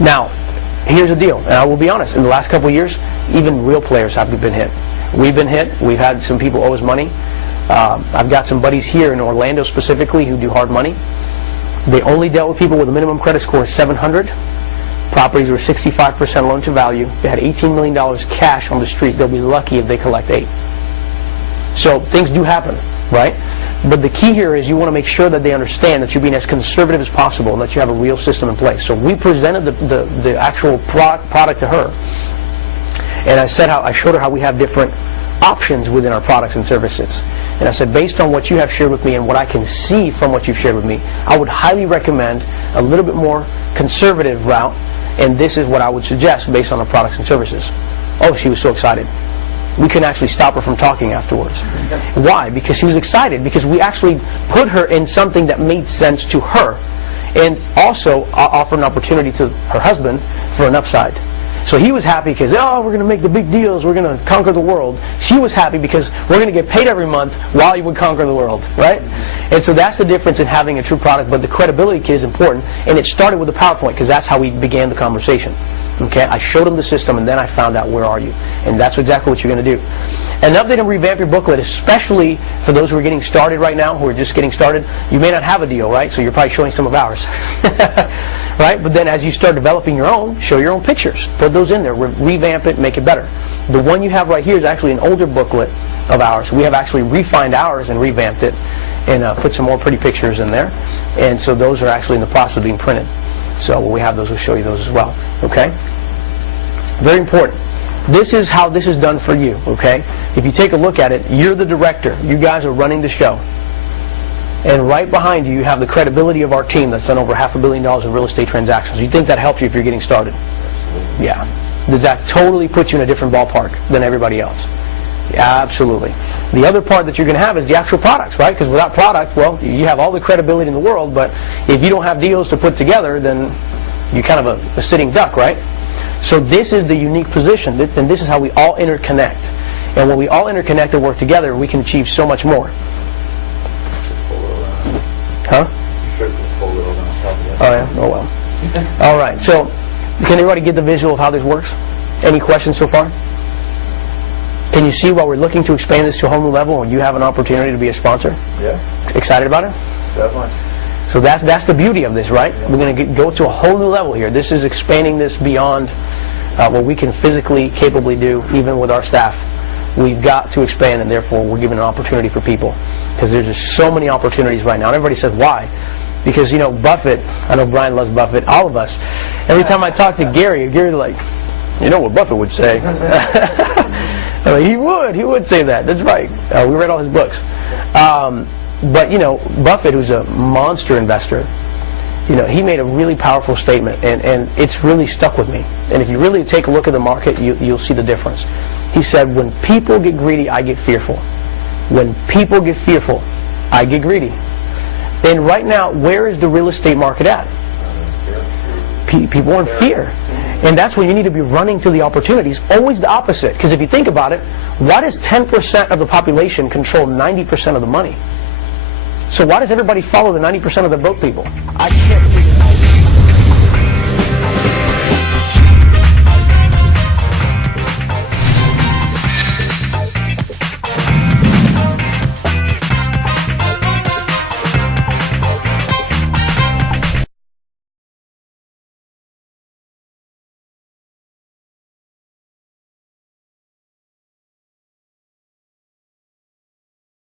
Now, here's the deal, and I will be honest, in the last couple of years, even real players have been hit. We've been hit. We've had some people owe us money. I've got some buddies here in Orlando specifically who do hard money. They only dealt with people with a minimum credit score of 700. Properties were 65% loan to value. They had $18 million cash on the street. They'll be lucky if they collect 8. So things do happen, right? But the key here is you want to make sure that they understand that you're being as conservative as possible and that you have a real system in place. So we presented the actual product to her, and I showed her how we have different options within our products and services. And I said, based on what you have shared with me and what I can see from what you've shared with me, I would highly recommend a little bit more conservative route, and this is what I would suggest based on our products and services. Oh, she was so excited. We couldn't actually stop her from talking afterwards. Why? Because she was excited, because we actually put her in something that made sense to her, and also offered an opportunity to her husband for an upside. So he was happy because, oh, we're going to make the big deals, we're going to conquer the world. She was happy because we're going to get paid every month while you would conquer the world, right? And so that's the difference in having a true product, but the credibility kit is important, and it started with the PowerPoint because that's how we began the conversation. Okay, I showed them the system, and then I found out where are you, and that's exactly what you're going to do. And update and revamp your booklet, especially for those who are getting started right now, who are just getting started. You may not have a deal, right? So you're probably showing some of ours, right? But then as you start developing your own, show your own pictures, put those in there, revamp it, make it better. The one you have right here is actually an older booklet of ours. We have actually refined ours and revamped it, and put some more pretty pictures in there. And so those are actually in the process of being printed. So when we have those, we'll show you those as well. Okay? Very important. This is how this is done for you. Okay? If you take a look at it, you're the director. You guys are running the show. And right behind you, you have the credibility of our team that's done over $500 million in real estate transactions. You think that helps you if you're getting started? Yeah. Does that totally put you in a different ballpark than everybody else? Yeah, absolutely. The other part that you're going to have is the actual products, right? Because without product, well, you have all the credibility in the world, but if you don't have deals to put together, then you're kind of a sitting duck, right? So this is the unique position, and this is how we all interconnect. And when we all interconnect and work together, we can achieve so much more. Huh? Oh, yeah? Oh, well. All right, so can everybody get the visual of how this works? Any questions so far? Can you see why we're looking to expand this to a whole new level and you have an opportunity to be a sponsor? Yeah. Excited about it? Definitely. So that's the beauty of this, right? We're going to go to a whole new level here. This is expanding this beyond what we can physically, capably do, even with our staff. We've got to expand, and therefore we're giving an opportunity for people. Because there's just so many opportunities right now. And everybody says, why? Because, you know, Buffett, I know Brian loves Buffett, all of us. Every time I talk to Gary's like, you know what Buffett would say. He would say that. That's right. We read all his books. But, you know, Buffett, who's a monster investor, you know, he made a really powerful statement, and it's really stuck with me. And if you really take a look at the market, you'll see the difference. He said, when people get greedy, I get fearful. When people get fearful, I get greedy. And right now, where is the real estate market at? People are in fear. And that's when you need to be running to the opportunities. Always the opposite. Because if you think about it, why does 10% of the population control 90% of the money? So why does everybody follow the 90% of the broke people? I can't